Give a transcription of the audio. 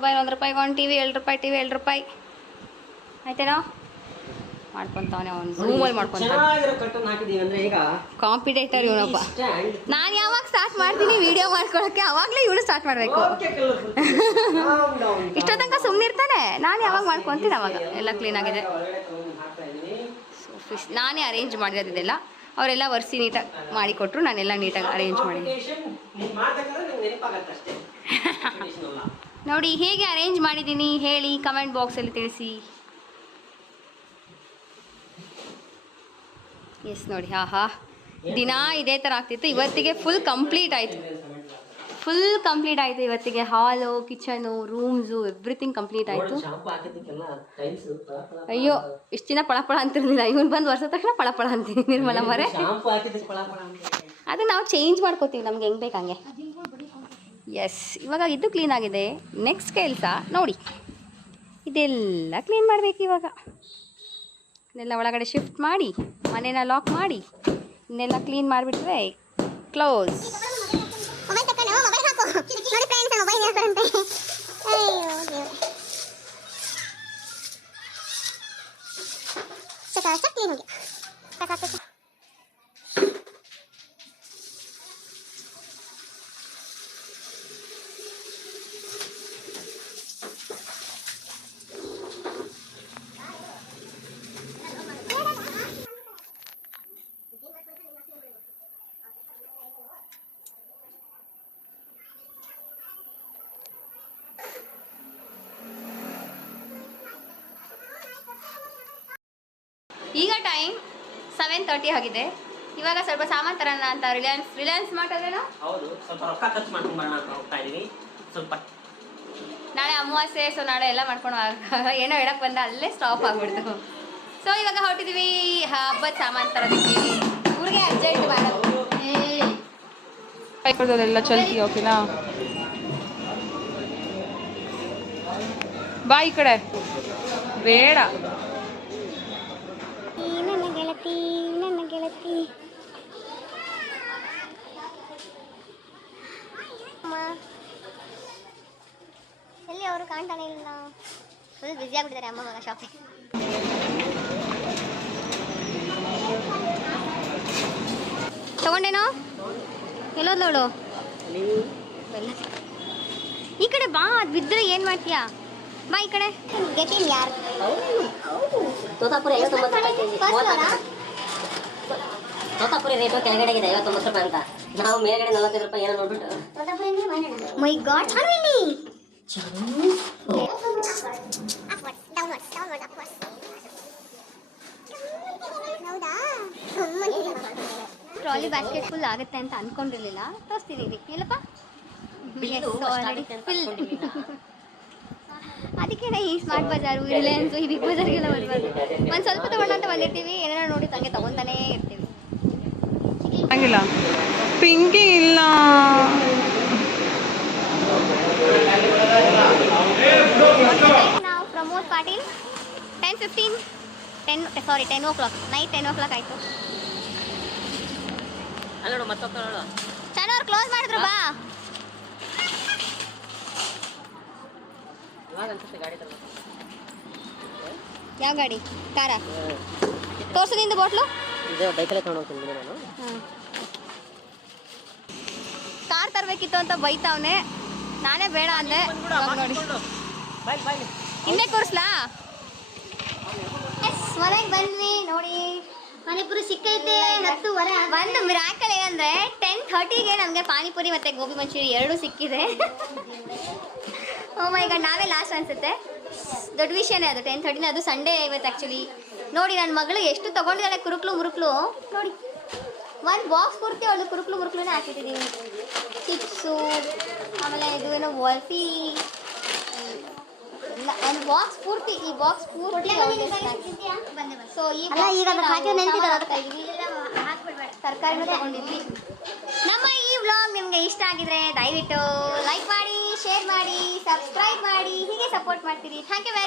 Mobile ಒಂದು ರೂಪಾಯಿಗೆ ಒಂದು ಟಿ ವಿ ಎರಡು ರೂಪಾಯಿ ಟಿ ವಿ ಎರಡು ರೂಪಾಯಿ. ಆಯ್ತೇನೋ? ಮಾಡ್ಕೊಂತಾವನೆ ಅವ್ನು. ರೂಮಲ್ಲಿ ಈಗ ಕಾಂಪಿಟೇಟರ್ ಇವನಪ್ಪ ನಾನು ಯಾವಾಗ ಸ್ಟಾರ್ಟ್ ಮಾಡ್ತೀನಿ ವಿಡಿಯೋ ಮಾಡ್ಕೊಳಕ್ಕೆ ಅವಾಗಲೇ ಇವಳು ಸ್ಟಾರ್ಟ್ ಮಾಡಬೇಕು. ಇಷ್ಟೋ ತನಕ ಸುಮ್ಮನೆ ಇರ್ತಾನೆ. ನಾನು ಯಾವಾಗ ಮಾಡ್ಕೊತೀನಿ ಅವಾಗ. ಎಲ್ಲ ಕ್ಲೀನ್ ಆಗಿದೆ. ಸೊ ಫಿಶ್ ನಾನೇ ಅರೇಂಜ್ ಮಾಡಿರೋದಿದೆಲ್ಲ. ಅವರೆಲ್ಲ ಒರೆಸಿ ನೀಟಾಗಿ ಮಾಡಿಕೊಟ್ರು. ನಾನೆಲ್ಲ ನೀಟಾಗಿ ಅರೇಂಜ್ ಮಾಡಿದ್ದೀನಿ ನೋಡಿ ಹೇಗೆ ಅರೇಂಜ್ ಮಾಡಿದ್ದೀನಿ ಹೇಳಿ ಕಮೆಂಟ್ ಬಾಕ್ಸಲ್ಲಿ ತಿಳಿಸಿ. ಎಸ್ ನೋಡಿ ಹಾ ಹಾ ದಿನ ಇದೇ ಥರ ಆಗ್ತಿತ್ತು. ಇವತ್ತಿಗೆ ಫುಲ್ ಕಂಪ್ಲೀಟ್ ಆಯಿತು. ಫುಲ್ ಕಂಪ್ಲೀಟ್ ಆಯಿತು ಇವತ್ತಿಗೆ. ಹಾಲು ಕಿಚನು ರೂಮ್ಸು ಎವ್ರಿಥಿಂಗ್ ಕಂಪ್ಲೀಟ್ ಆಯಿತು. ಅಯ್ಯೋ ಇಷ್ಟು ದಿನ ಪಳಪಳ ಅಂತಿರ್ಲಿಲ್ಲ. ಇವನು ಬಂದು ವರ್ಷದ ತಕ್ಷಣ ಪಳಪಳ ಅಂತೀನಿ ನಿರ್ಮಲ ಮರೆ. ಅದು ನಾವು ಚೇಂಜ್ ಮಾಡ್ಕೋತೀವಿ. ನಮ್ಗೆ ಹೆಂಗೆ ಬೇಕು ಹಂಗೆ. ಎಸ್ ಇವಾಗ ಇದು ಕ್ಲೀನ್ ಆಗಿದೆ. ನೆಕ್ಸ್ಟ್ ಕೆಲಸ ನೋಡಿ. ಇದೆಲ್ಲ ಕ್ಲೀನ್ ಮಾಡಬೇಕು ಇವಾಗ. ಇದೆಲ್ಲ ಒಳಗಡೆ ಶಿಫ್ಟ್ ಮಾಡಿ, ಮನೇನ ಲಾಕ್ ಮಾಡಿ ಇನ್ನೆಲ್ಲ ಕ್ಲೀನ್ ಮಾಡಿಬಿಟ್ರೆ ಕ್ಲೋಸ್ ಚಕ ಚಕ್ ಕ್ಲೀನ್ ಹೋಗಿ ಈಗ ಟೈಮ್ ಸೆವೆನ್ ತರ್ಟಿ ಆಗಿದೆ. ಇವಾಗ ಸ್ವಲ್ಪ ಸಾಮಾನು ತರೋಣ ಅಂತ ರಿಲಯನ್ಸ್ ರಿಲಯನ್ಸ್ ಮಾರ್ಟ್ ಹೌದು ಸ್ವಲ್ಪ ರೊಕ್ಕ ಖರ್ಚು ಮಾಡ್ಕೊಂಡು ಬರೋಣ ಅಂತ ಹೋಗ್ತಾ ಇದೀವಿ. ಸ್ವಲ್ಪ ನಾಳೆ ಅಮಾವಾಸ್ಯೆ ಸೊ ನಾಳೆ ಎಲ್ಲ ಮಾಡ್ಕೊಂಡು. ಏನೋ ಹೇಳಕ್ ಬಂದ ಅಲ್ಲೇ ಸ್ಟಾಪ್ ಆಗ್ಬಿಡ್ತು. ಸೊ ಇವಾಗ ಹೊರಟಿದೀವಿ. ಹಬ್ಬದ ಸಾಮಾನು ತರೋದಕ್ಕೆ. ಊರಿಗೆ ಅರ್ಜೆಂಟ್ ಮಾಡೋದು ಎಲ್ಲ ಚಲ್ತಿ ಓಕೆನಾ? ಬಾ ಈ ಕಡೆ. ಬೇಡ. ಅಮ್ಮ. ಎಲ್ಲಿ ಅವರು ಕಾಣ್ತಾನೆ ಇಲ್ಲ? ಫುಲ್ ಬ್ಯುಸಿ ಆಗ್ಬಿಟ್ಟಿದ್ದಾರೆ ಅಮ್ಮ ಮಗ ಶಾಪಿಂಗ್ ತಗೊಂಡೇನೋ? ಎಲ್ಲೋದ್ಲವಳು ಈ ಕಡೆ ಬಾ ಅದು ಬಿದ್ದರೆ ಏನು ಮಾಡ್ತೀಯಾ? ಬಾ ಈ ಕಡೆ. ಗೆಟ್ ಯಾರು? ತೋತಾಪುರಿ ತೋತಾಪುರಿ ರೇಟು ಕೆಳಗಡೆಗಿದೆ ಐವತ್ತೊಂಬತ್ತು ರೂಪಾಯಿ ಅಂತ. ನಾವು ಮೇಲ್ಗಡೆ ನಲವತ್ತೈದು ರೂಪಾಯಿ ಏನೋ ನೋಡ್ಬಿಟ್ಟು. ಮೈ ಗಾಡ್ ಚಾರ್ಮಿನಿ ಟ್ರಾಲಿ ಬ್ಯಾಸ್ಕೆಟ್ ಫುಲ್ ಆಗುತ್ತೆ ಅಂತ ಅನ್ಕೊಂಡಿರ್ಲಿಲ್ಲ. ತೋರಿಸ್ತೀನಿ ಇಲ್ಲಿ ಎಲ್ಲಪ್ಪ Yes, already full. ಅದಕ್ಕೆ ಈ ಸ್ಮಾರ್ಟ್ ಬಜಾರು ರಿಲಯನ್ಸ್ ಈ ಬಿಗ್ ಬಜಾರ್ಗೆಲ್ಲ ಬರ್ಬಾರ್ದು ಒಂದು ಸ್ವಲ್ಪ ತಗೊಂಡಂತ ಅಂತ ಬಂದಿರ್ತೀವಿ. ಏನಾರ ನೋಡಿ ತಂಗೆ ತಗೊಂತಾನೇ ಇರ್ತೀವಿ. ಹಂಗಿಲ್ಲ ಪಿಂಕಿ ಇಲ್ಲ. ನಾವು Pramod Patil. Ten fifteen ten sorry ten o'clock night ten o'clock ಆಯಿತು. ಅಲ್ಲ ನೋಡು ಮತ್ತೊಬ್ಬ ನೋಡು. ಚಾನು ಅವ್ರು ಕ್ಲೋಸ್ ಮಾಡಿದ್ರು ಬಾ. ಯಾವ ಗಾಡಿ? ಕಾರ? ತೋರ್ಸದಿಂದ ಬಾಟ್ಲು ಇದೇ ಬೈಕಲ್ಲೇ ತೊಗೊಂಡು ಹೋಗ್ತೀನಿ ಬಿಡಿ ನಾನು. ಕಾರ್ ತರಬೇಕಿತ್ತು ಅಂತ ಬೈತಾವನೆ ನಾನೇ ಬೇಡ ಅಂದೆ. ನೋಡಿ. ಹಿಂದೆ ಕೂರಿಸ್ಲಾ? ಎಸ್ ಮನೆಗೆ ಬಂದ್ವಿ ನೋಡಿ. ಪಾನಿಪುರಿ ಸಿಕ್ಕೈತೆ ಹತ್ತುವರೆ ಒಂದು ಮಿರಾಕಲ್ ಏನಂದ್ರೆ ಟೆನ್ ಥರ್ಟಿಗೆ ನಮಗೆ ಪಾನಿಪುರಿ ಮತ್ತೆ ಗೋಬಿ ಮಂಚೂರಿ ಎರಡೂ ಸಿಕ್ಕಿದೆ. ಓ ಮೈ ಗಾಡ್ ನಾವೇ ಲಾಸ್ಟ್ ಅನ್ಸುತ್ತೆ. ದೊಡ್ಡ ವಿಷಯನೇ ಅದು. ಟೆನ್ ಥರ್ಟಿನ ಅದು ಸಂಡೇ ಇವತ್ತು ಆ್ಯಕ್ಚುಲಿ ನೋಡಿ ನನ್ನ ಮಗಳು ಎಷ್ಟು ತೊಗೊಂಡಿದ್ದಾಳೆ ಕುರುಕ್ಲು ಮುರುಕ್ಲು. ನೋಡಿ ಒಂದು ಬಾಕ್ಸ್ ಪೂರ್ತಿ ಅವಳು ಕುರುಕ್ಲು ಮುರುಕ್ಲುನೇ ಹಾಕಿದ್ದೀನಿ ಚಿಪ್ಸು ಆಮೇಲೆ ಇದು ಏನೋ ವಾಲ್ಫಿ ಇಲ್ಲ ಒಂದು ಬಾಕ್ಸ್ ಪೂರ್ತಿ ಈ ಬಾಕ್ಸ್ ಪೂರ್ತಿ ಸೊ ಈಗ ಹಾಕಿ ಹಾಕಿರೋ ನೆನ್ಪಿದೆ ಅದು. ತರಕಾರಿನೂ ತಗೊಂಡಿದ್ವಿ. ನಮ್ಮ ಈ ವ್ಲಾಗ್ ನಿಮಗೆ ಇಷ್ಟ ಆಗಿದ್ರೆ ದಯವಿಟ್ಟು ಲೈಕ್ ಮಾಡಿ ಶೇರ್ ಮಾಡಿ ಸಬ್ಸ್ಕ್ರೈಬ್ ಮಾಡಿ, ಹೀಗೆ ಸಪೋರ್ಟ್ ಮಾಡ್ತೀರಿ. Thank you very